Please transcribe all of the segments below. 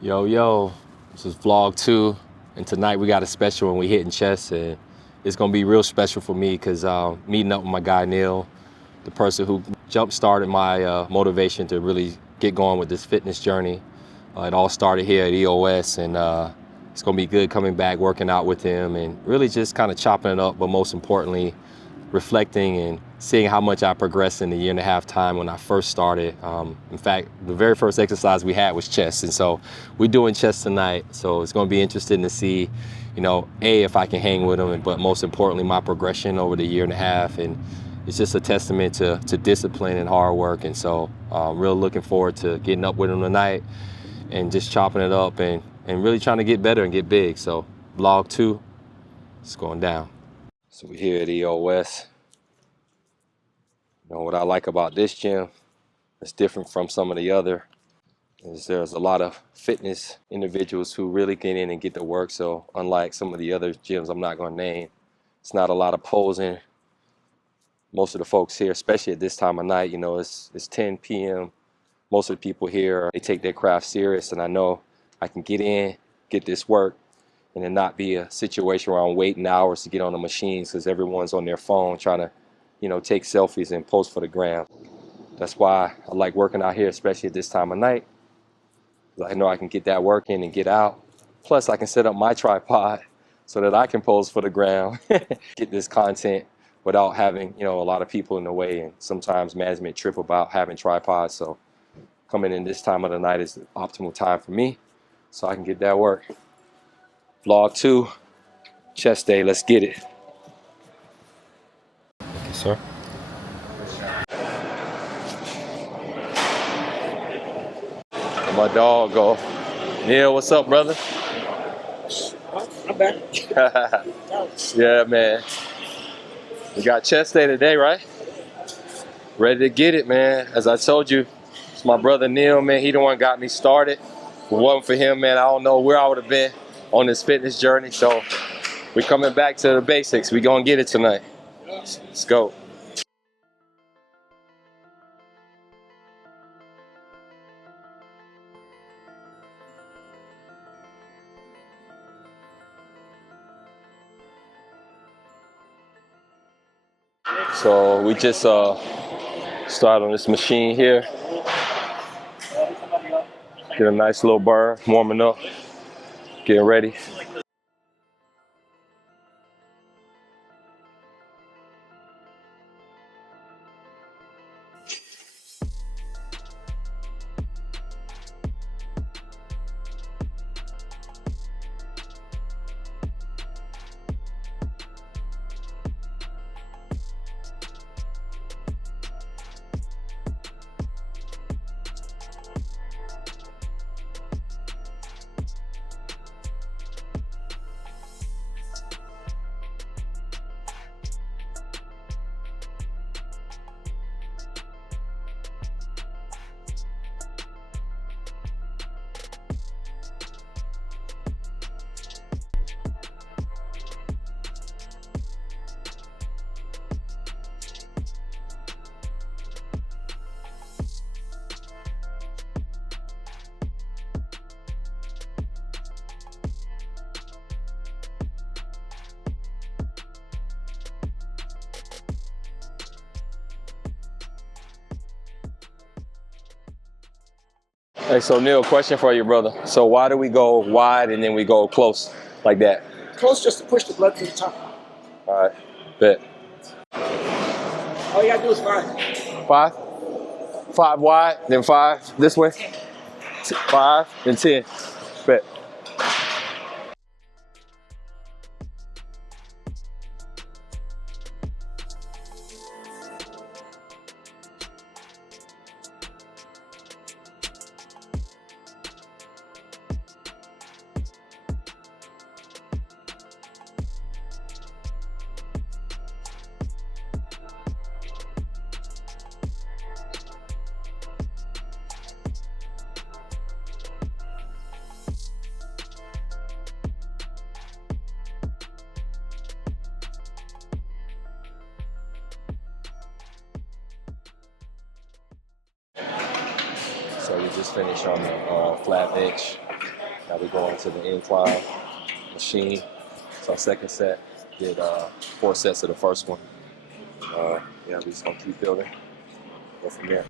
Yo, yo, this is vlog 2, and tonight we got a special when we hitting chest, and it's gonna be real special for me because meeting up with my guy Neil, the person who jump-started my motivation to really get going with this fitness journey. It all started here at EOS, and it's gonna be good coming back, working out with him, and really just kind of chopping it up, but most importantly, reflecting and seeing how much I progressed in the 1.5 year time when I first started. In fact, the very first exercise we had was chest, and so we're doing chest tonight. So it's going to be interesting to see, if I can hang with him, but most importantly, my progression over the 1.5 years. And it's just a testament to discipline and hard work. And so I'm really looking forward to getting up with him tonight and just chopping it up and really trying to get better and get big. So vlog 2, it's going down. So we're here at EOS. What I like about this gym that's different from some of the other is there's a lot of fitness individuals who really get in and get to work. So unlike some of the other gyms I'm not going to name, it's not a lot of posing. Most of the folks here, especially at this time of night, it's 10 p.m. Most of the people here, they take their craft serious, and I know I can get in, get this work, and it not be a situation where I'm waiting hours to get on the machines because everyone's on their phone trying to, take selfies and post for the gram. That's why I like working out here, especially at this time of night. I know I can get that work in and get out. Plus, I can set up my tripod so that I can pose for the gram, get this content without having, a lot of people in the way. And sometimes management trip about having tripods. So coming in this time of the night is the optimal time for me so I can get that work. Vlog 2, chest day, let's get it. Thank you, sir. Where my dog go? Neil, what's up, brother? I'm back. Yeah, man. We got chest day today, right? Ready to get it, man. As I told you, it's my brother Neil, man. He the one got me started. If it wasn't for him, man, I don't know where I would have been on this fitness journey. So we're coming back to the basics. We're gonna get it tonight. Let's go. So we just started on this machine here. Get a nice little burn, warming up, getting ready. Hey, so Neil, question for you, brother. So why do we go wide and then we go close like that? Close just to push the blood to the top. All right, bet. All you gotta do is 5. 5? 5 wide, then 5 this way? 5, then 10. Bet. So we just finished on the flat bench. Now we're going to the incline machine. So our second set, did 4 sets of the first one. Yeah, we're just gonna keep building, go from there.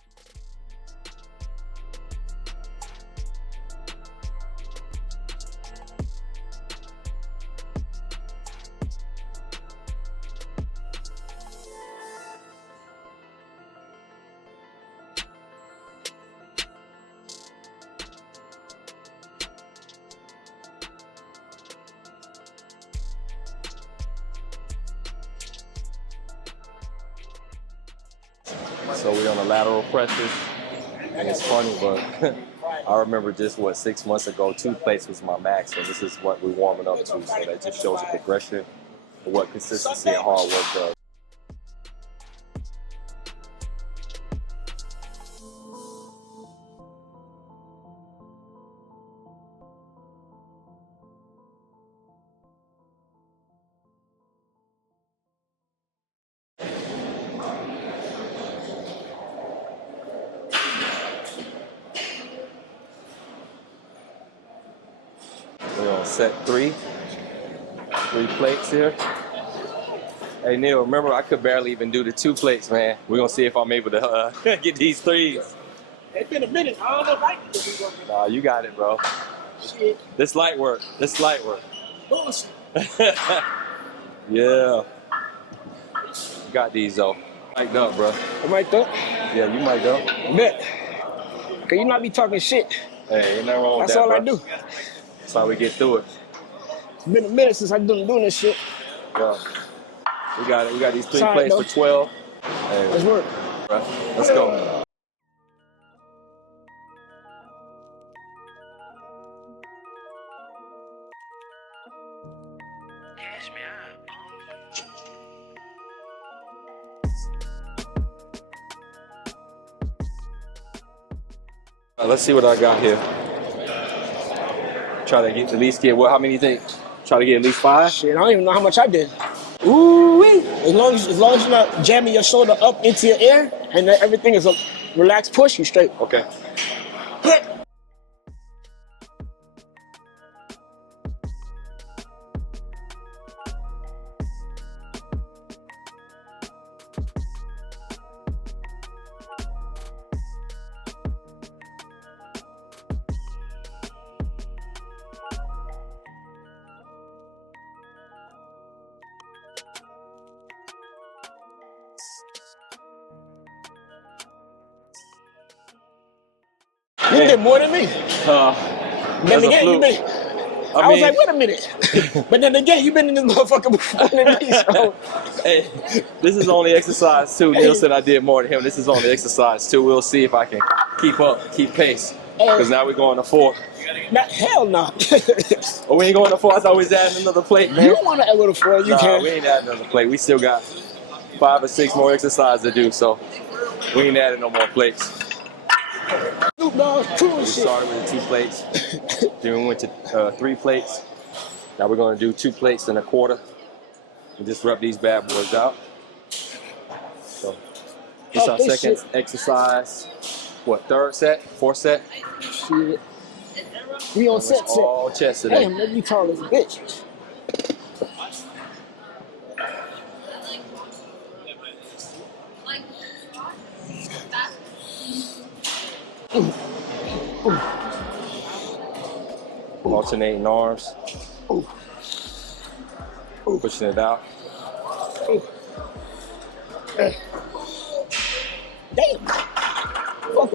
So we're on the lateral presses, and it's funny, but I remember just 6 months ago, 2 plates was my max, and this is what we're warming up to. So that just shows the progression of what consistency and hard work does. We're on set 3 plates here. Hey Neil, remember I could barely even do the 2 plates, man. We're gonna see if I'm able to get these 3s. It's been a minute. I don't know if I can do it. Nah, you got it, bro. Shit. This light work. This light work. Bullshit. Yeah. You got these though. Mic'd up, bro. I'm right there. Yeah, you might go. Bet. Cause you not be talking shit. Hey, ain't nothing wrong with That's that, all bro. I do. That's how we get through it. It's been a minute since I've been doing this shit. Yeah. We got it. We got these 3 Sorry, plates though. for 12. Hey, Let's work. bro. Let's go. Cash me out. Let's see what I got here. Try to get at least what? How many you think? Try to get at least 5. Shit, I don't even know how much I did. Ooh wee! As long as you're not jamming your shoulder up into your ear and that everything is a relaxed push, you straight. Okay. You did more than me. That's Then a again, you fluke. been. I was like, wait a minute. But then again, you've been in this motherfucker before than me. So Hey, this is only exercise 2. Neil said I did more than him. This is only exercise 2. We'll see if I can keep up, keep pace. Because now we're going to 4. hell no. Oh, we ain't going to 4. I thought we was adding another plate, man. You want to add with a 4, you Nah, can. we ain't adding another plate. We still got 5 or 6 more exercises to do, so we ain't adding no more plates. Snoop Dogg, cool We shit. started with the 2 plates, then we went to 3 plates. Now we're going to do 2 plates and a quarter and just rub these bad boys out. So this is our this second shit. exercise. What, 3rd set, 4th set? Shit. We on set. All chest today. Damn, maybe you tall as a bitch. Alternating arms. Pushing it out. Damn.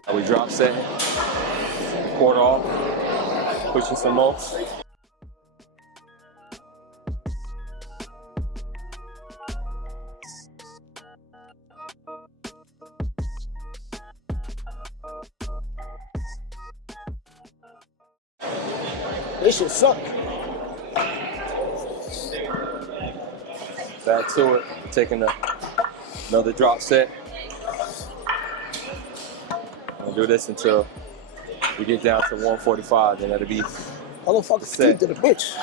Now we drop set. Quarter off. Pushing some more. This shit suck. Back to it. Taking another drop set. We'll do this until we get down to 145, and that'll be Motherfucker Set. fatigue to the bitch.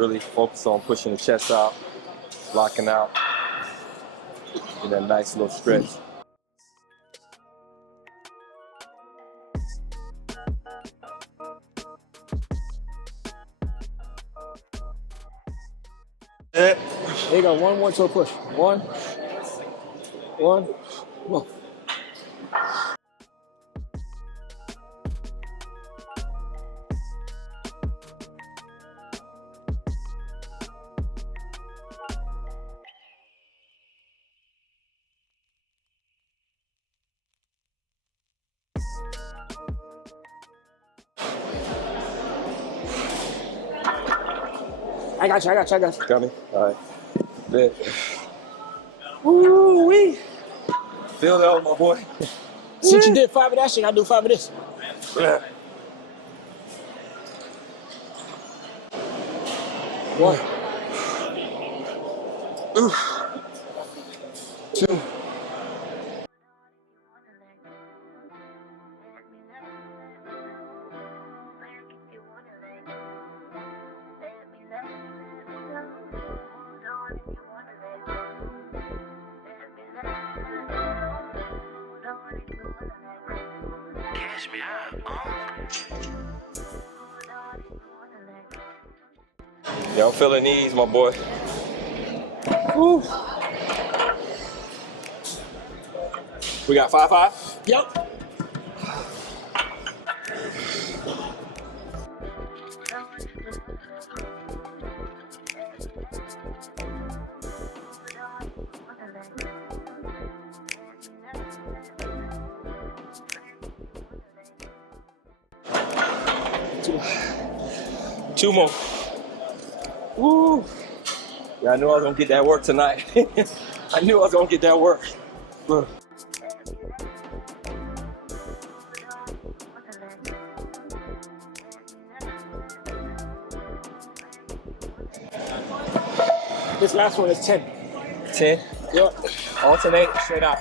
really focus on pushing the chest out, locking out, and that nice little stretch. There you go. One toe push. One. Come on. I got you. Got me? All right. Bet. Woo-wee. Feel that, my boy. Since you did 5 of that shit, I'll do 5 of this. Yeah. 1. 2. Yeah, I'm feeling these, my boy. Woo. We got 5-5? Yep. Two more. Woo. Yeah, I knew I was gonna get that work tonight. I knew I was gonna get that work. Look. This last one is 10. 10. Yep. Alternate, straight out.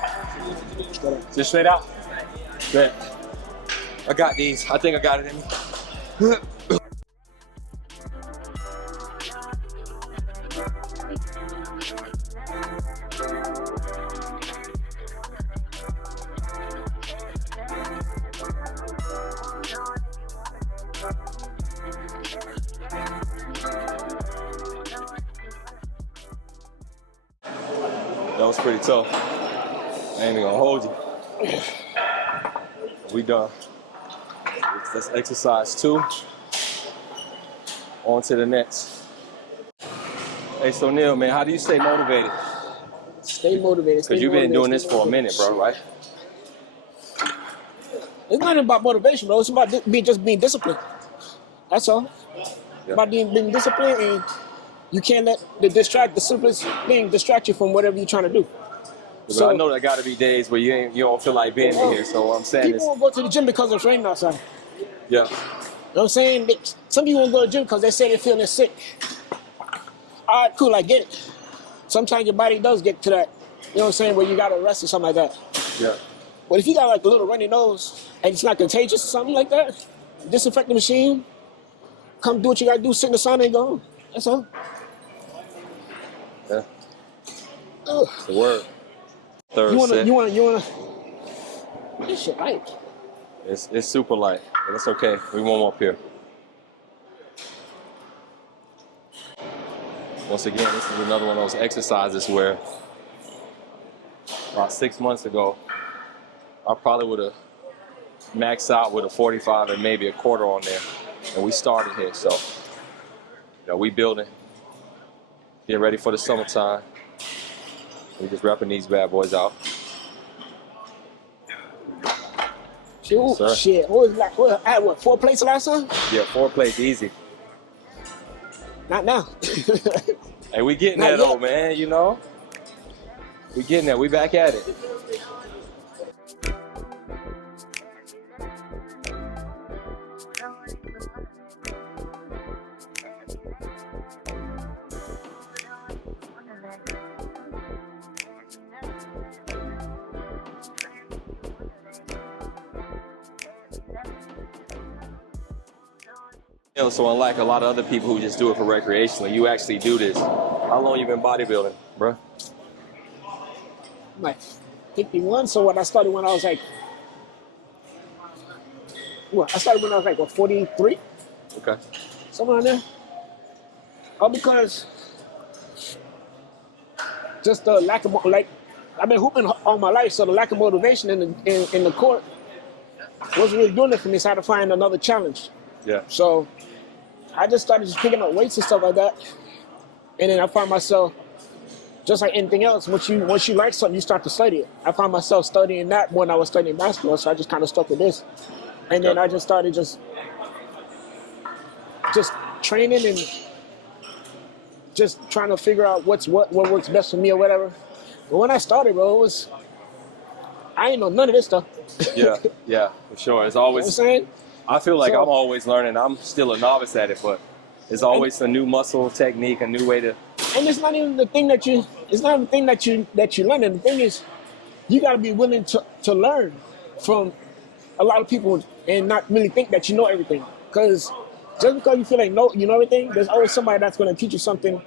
Just straight out. Good. I got these. I think I got it in me. That was pretty tough. I ain't even gonna hold you. We done. That's exercise 2. On to the next. Hey, so Neil, man, how do you stay motivated? Stay motivated. Because you've been doing this for a minute, bro, right? It's not about motivation, bro. It's about just being disciplined. That's all. Yeah. About being disciplined, and you can't let the simplest thing distract you from whatever you're trying to do. So I know there got to be days where you don't feel like being in here. So what I'm saying people is, won't go to the gym because it's raining outside. yeah, You know what I'm saying? Some people won't go to the gym because they say they're feeling sick. All right, cool, I get it. Sometimes your body does get to that, you know what I'm saying, where you got to rest or something like that. yeah. But if you got like a little runny nose and it's not contagious or something like that, disinfect the machine, come do what you got to do, sit in the sauna and go home. That's all. Yeah. Ugh. It's the word. Third You set. wanna. This shit light. It's super light, but it's okay. We warm up here. Once again, this is another one of those exercises where about 6 months ago, I probably would have maxed out with a 45 and maybe a quarter on there. And we started here, so we building, getting ready for the summertime. We just wrapping these bad boys out. Shoot, shit. I had 4 plates last time? Yeah, 4 plates, easy. Not now. Hey, we getting Not there though, yet. man, We getting there, we back at it. So unlike a lot of other people who just do it for recreationally, you actually do this. How long you been bodybuilding, bro? Like 51. So what I started when I was like, what, 43? Okay. Somewhere in there. All because just the lack of like I've been hooping all my life, so the lack of motivation in the court wasn't really doing it for me. So I had to find another challenge. Yeah. So I just started just picking up weights and stuff like that, and then I found myself just like anything else. Once you like something, you start to study it. I found myself studying that when I was studying basketball, so I just kind of stuck with this, and then I just started just training and just trying to figure out what works best for me or whatever. But when I started, bro, I ain't know none of this stuff. Yeah, for sure. It's You know always. what I'm saying? I feel like So- I'm always learning. I'm still a novice at it, but it's always a new muscle technique, a new way to. And it's not even the thing that you. It's not the thing that you learn. And the thing is, you got to be willing to learn from a lot of people and not really think that you know everything. Because just because you feel like you know everything, there's always somebody that's going to teach you something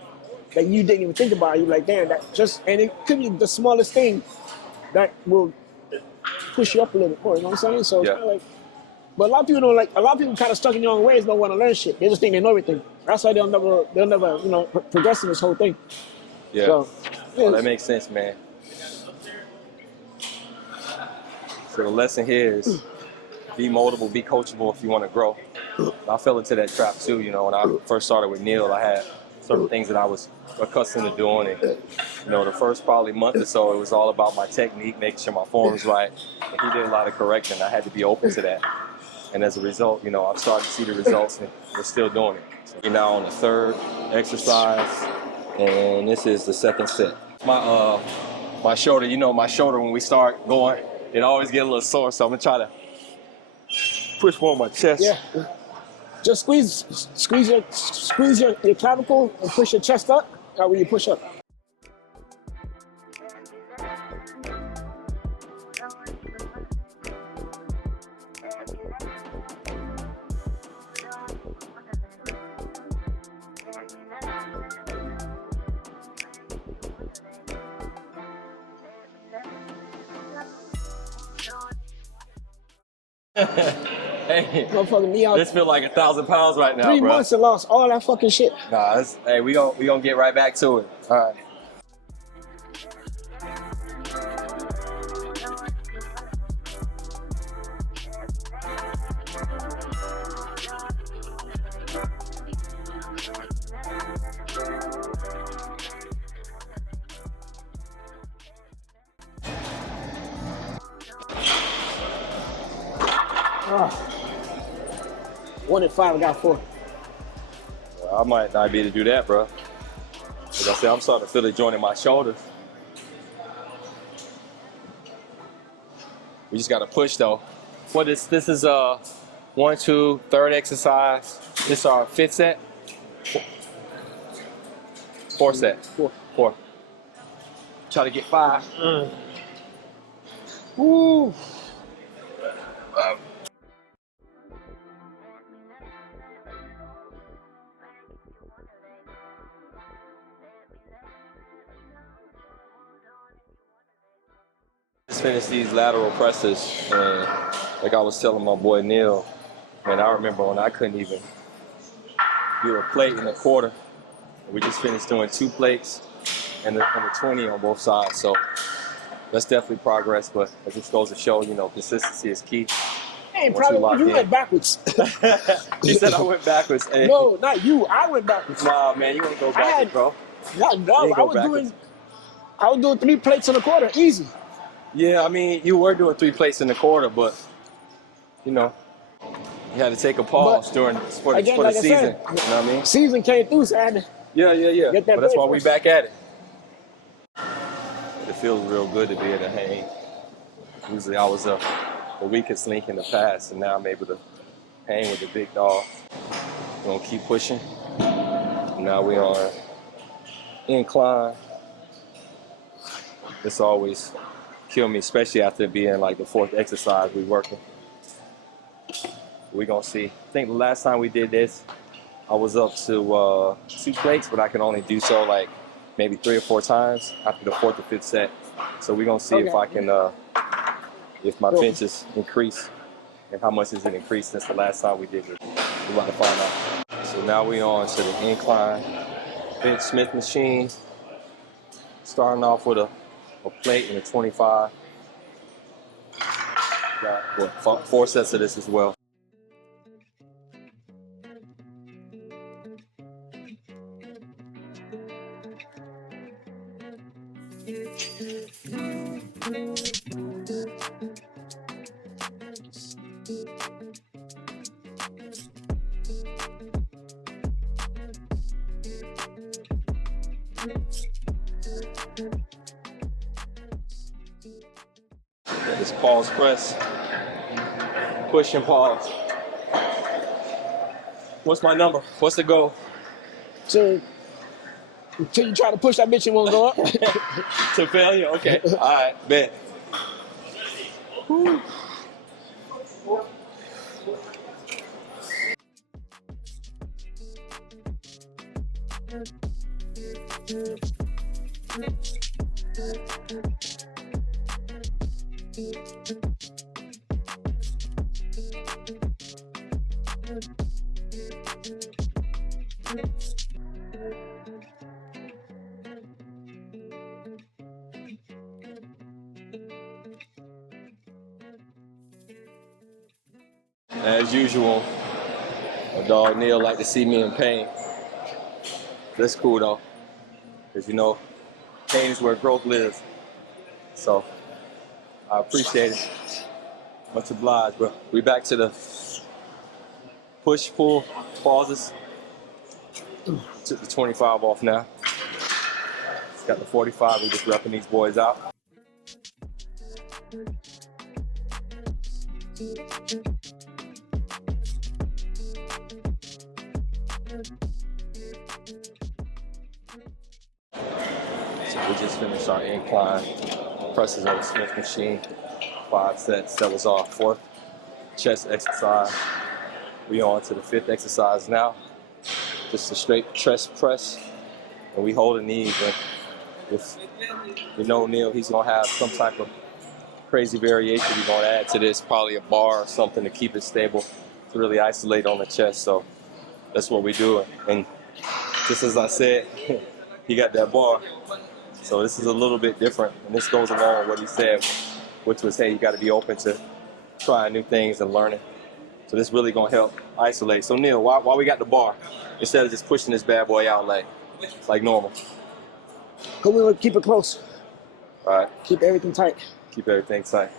that you didn't even think about. You're like, damn, and it could be the smallest thing that will push you up a little bit more. You know what I'm saying? So it's Yeah. kind of like. But a lot of people don't like. A lot of people kind of stuck in their own ways. Don't want to learn shit. They just think they know everything. That's why they'll never progress in this whole thing. Yeah. So, Well, that makes sense, man. So the lesson here is be moldable, be coachable if you want to grow. I fell into that trap too. You know, when I first started with Neil, I had certain things that I was accustomed to doing, and the first probably month or so, it was all about my technique, making sure my form was right. And he did a lot of correcting. I had to be open to that. And as a result, I'm starting to see the results, and we're still doing it. So we're now on the third exercise, and this is the second set. My shoulder, my shoulder when we start going, it always get a little sore. So I'm gonna try to push more on my chest. Yeah. Just squeeze your clavicle and push your chest up. That way you push up. Hey, Motherfucking me out. this feel like 1,000 pounds right now, 3 bro. months and lost all that fucking shit. Nah, hey, we gonna get right back to it. All right. One and 5, I got 4. I might not be able to do that, bro. As I said, I'm starting to feel the joint in my shoulders. We just gotta push though. What is this? Is 1, 2, third exercise. This is our 5th set. 4th set. 4. Try to get 5. Woo. Just finished these lateral presses, and like I was telling my boy Neil, man, I remember when I couldn't even do a plate in a quarter. We just finished doing 2 plates and the 20 on both sides. So that's definitely progress, but it just goes to show, consistency is key. Hey, Once probably you lock you in. went backwards. He said I went backwards. Hey. No, not you. I went backwards. Nah, man, you want to go backwards, bro. No, ain't I go was backwards. doing 3 plates in a quarter, easy. Yeah, I mean, you were doing 3 plates in the quarter, but, you had to take a pause for again, the like I season. said, You know what I mean? Season came through, so I had to Yeah. Get that But that's bread why we first. back at it. It feels real good to be able to hang. Usually I was the weakest link in the past, and now I'm able to hang with the big dog. We're gonna keep pushing. Now we on incline. This always kill me, especially after being like the 4th exercise we working. We're gonna see. I think the last time we did this, I was up to 2 plates, but I can only do so like maybe 3 or 4 times after the 4th or 5th set. So we're gonna see if I can, if my benches increase, and how much has it increased since the last time we did it. We're about to find out. So now we on to the incline bench Smith machine. Starting off with a plate and a 25. Got what, 4 sets of this as well. This pause press, push and pause. What's my number? What's the goal? So until you try to push that bitch, it won't go up. To failure? Okay. All right, bet. Whew. As usual, my dog Neil like to see me in pain. That's cool though, because you know, pain is where growth lives. So I appreciate it. Much obliged, bro. We back to the push, pull, pauses. Took the 25 off now. It's got the 45. We're just repping these boys out. So we just finished our incline presses on the Smith machine. 5 sets. That was our 4th chest exercise. We on to the 5th exercise now. Just a straight chest press, and we holding these. And if you know Neil, he's gonna have some type of crazy variation. He's gonna add to this, probably a bar or something to keep it stable, to really isolate on the chest. So that's what we do. And just as I said, he got that bar. So this is a little bit different, and this goes along with what he said, which was, hey, you got to be open to trying new things and learning. So this really gonna help isolate. So Neil, why we got the bar instead of just pushing this bad boy out like normal? Because we would keep it close. All right. Keep everything tight. Keep everything tight.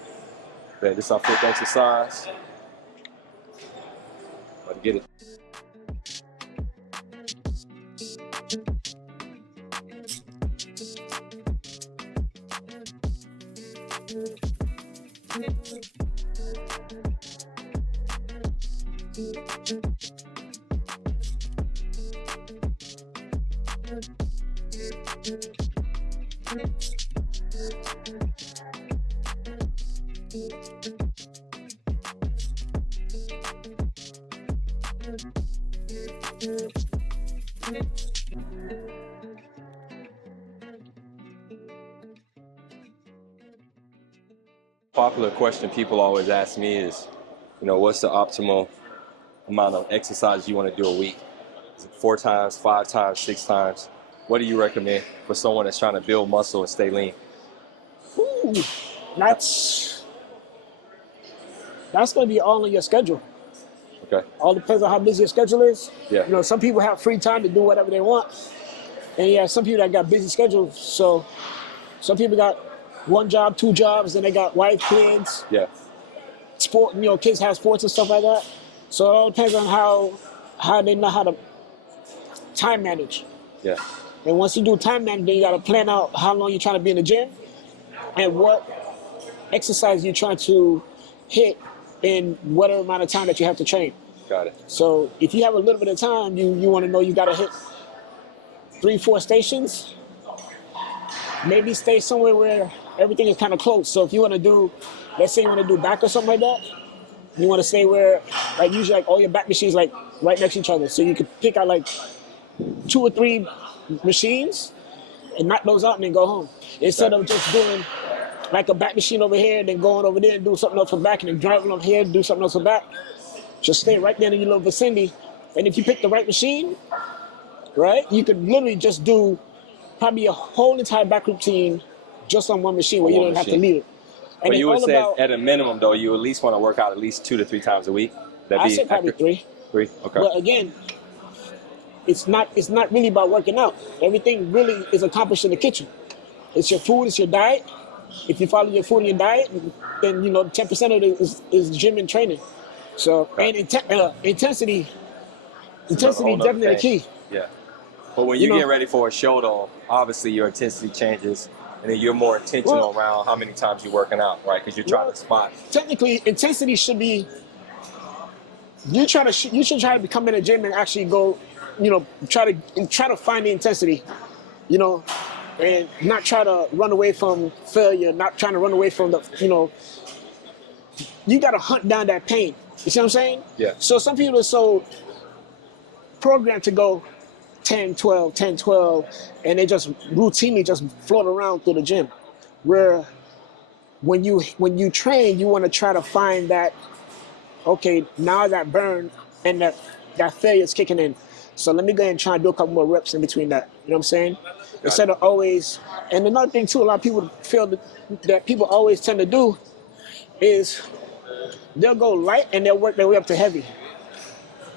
Okay, this is our 5th exercise. Let's get it. Popular question people always ask me is, you know, what's the optimal amount of exercise you want to do a week? Is it 4 times, 5 times, 6 times? What do you recommend for someone that's trying to build muscle and stay lean? Ooh, that's going to be all on your schedule. Okay. All depends on how busy your schedule is. Yeah. You know, some people have free time to do whatever they want, and yeah, some people that got busy schedules. So some people got 1 job, 2 jobs, and they got wife, kids. Yeah. Sport, you know, kids have sports and stuff like that. So it all depends on how they know how to time manage. Yeah. And once you do time management, then you got to plan out how long you're trying to be in the gym and what exercise you're trying to hit in whatever amount of time that you have to train. Got it. So if you have a little bit of time, you want to know you got to hit 3-4 stations. Maybe stay somewhere where everything is kind of close. So if you want to do, let's say you want to do back or something like that, you want to stay where, like usually like all your back machines like right next to each other. So you could pick out like 2 or 3 machines and knock those out and then go home. Instead of just doing like a back machine over here and then going over there and do something else for back and then driving over here and do something else for back. Just stay right there in your little vicinity. And if you pick the right machine, right, you could literally just do probably a whole entire back routine just on one machine On where you one don't have to machine. leave it. And But it's you would all say about, at a minimum, though, you at least want to work out at least 2 to 3 times a week. That'd I be say probably accurate. 3. 3. Okay. But again, it's not really about working out. Everything really is accomplished in the kitchen. It's your food, it's your diet. If you follow your food and your diet, then 10% of it is gym and training. So and intensity It's another whole is nother definitely the thing. key. Yeah. But when You you know, get ready for a show, though, obviously your intensity changes, and then you're more intentional well, around how many times you're working out, right? Because you're trying to spot. technically intensity should be you should try to come in the gym and actually go, try to find the intensity, you know, and not try to run away from failure, not trying to run away from you got to hunt down that pain. You see what I'm saying? Yeah. So some people are so programmed to go 10, 12, 10, 12, and they just routinely just float around through the gym. Where when you train, you want to try to find that, okay, now that burn and that failure is kicking in. So let me go ahead and try and do a couple more reps in between that. You know what I'm saying? Instead of always, and another thing too, a lot of people feel that people always tend to do is they'll go light and they'll work their way up to heavy,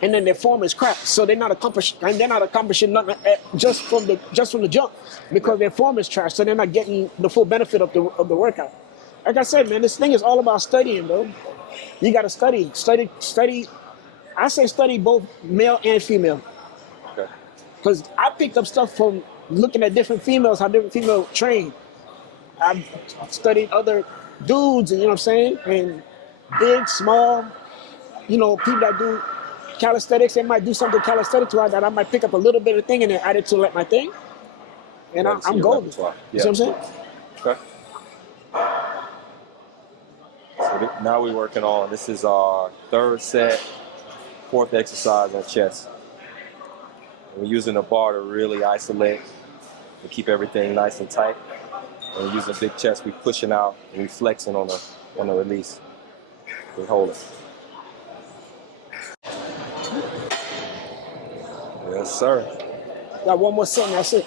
and then their form is crap. So they're not accomplishing nothing just from the jump because their form is trash. So they're not getting the full benefit of the workout. Like I said, man, this thing is all about studying, though. You got to study. I say study both male and female. Okay. Because I picked up stuff from looking at different females, how different females train. I've studied other dudes, and you know what I'm saying? And big, small, people that do calisthenics, they might do something calisthenic to that I might pick up a little bit of thing and then add it to like my thing. And I'm golden. Yeah. You see what I'm saying? Okay. So now we're working on, this is our third set, fourth exercise on chest. And we're using the bar to really isolate and keep everything nice and tight. And we're using big chest, we're pushing out and we're flexing on the release. We hold it. Yes, sir. Got one more set and that's it.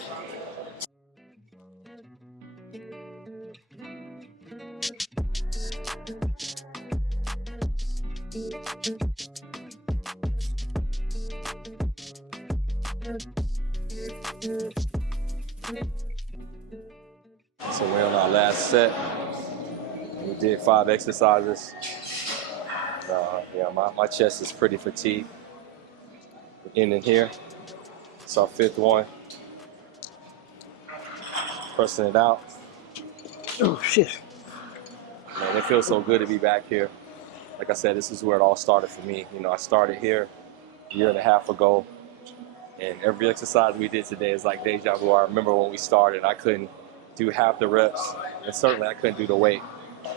So we're on our last set. We did 5 exercises. Yeah, my chest is pretty fatigued. We're ending here. It's our 5th one. Pressing it out. Oh, shit. Man, it feels so good to be back here. Like I said, this is where it all started for me. I started here a year and a half ago, and every exercise we did today is like deja vu. I remember when we started, I couldn't do half the reps, and certainly I couldn't do the weight.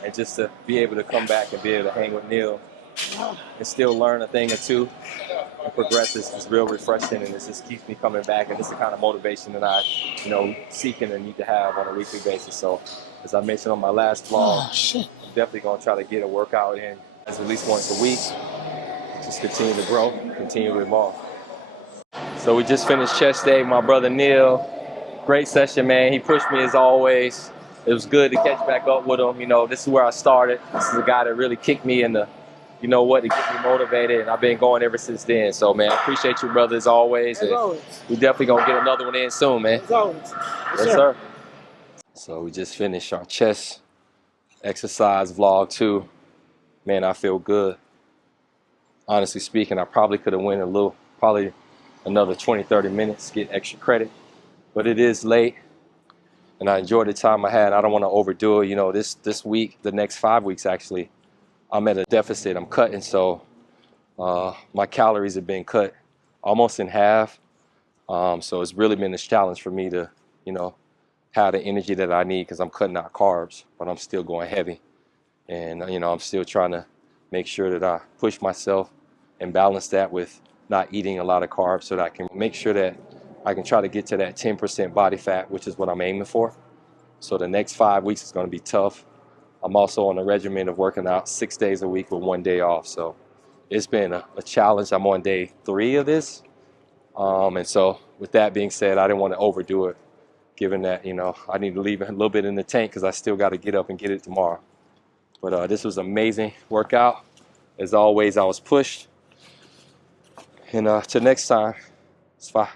And just to be able to come back and be able to hang with Neil and still learn a thing or two and progress is real refreshing, and it just keeps me coming back, and it's the kind of motivation that I, seek and need to have on a weekly basis. So, as I mentioned on my last vlog, I'm definitely going to try to get a workout in at least once a week. Just continue to grow, continue to evolve. So we just finished chest day, my brother Neil. Great session, man. He pushed me as always. It was good to catch back up with him. This is where I started. This is a guy that really kicked me in the, to get me motivated, and I've been going ever since then. So, man, I appreciate you, brother, as always. As always. We definitely going to get another one in soon, man. As always. Yes, sir. So we just finished our chest exercise vlog 2. Man, I feel good. Honestly speaking, I probably could have went probably another 20, 30 minutes, get extra credit. But it is late, and I enjoyed the time I had. I don't want to overdo it. This week, the next 5 weeks actually, I'm at a deficit. I'm cutting, so my calories have been cut almost in half. So it's really been a challenge for me to, have the energy that I need because I'm cutting out carbs, but I'm still going heavy. And, I'm still trying to make sure that I push myself and balance that with not eating a lot of carbs so that I can make sure that I can try to get to that 10% body fat, which is what I'm aiming for. So the next 5 weeks is going to be tough. I'm also on a regimen of working out 6 days a week with 1 day off. So it's been a challenge. I'm on day 3 of this. And so with that being said, I didn't want to overdo it. given that, you know, I need to leave a little bit in the tank because I still got to get up and get it tomorrow. But this was an amazing workout. As always, I was pushed. And till next time, it's fine.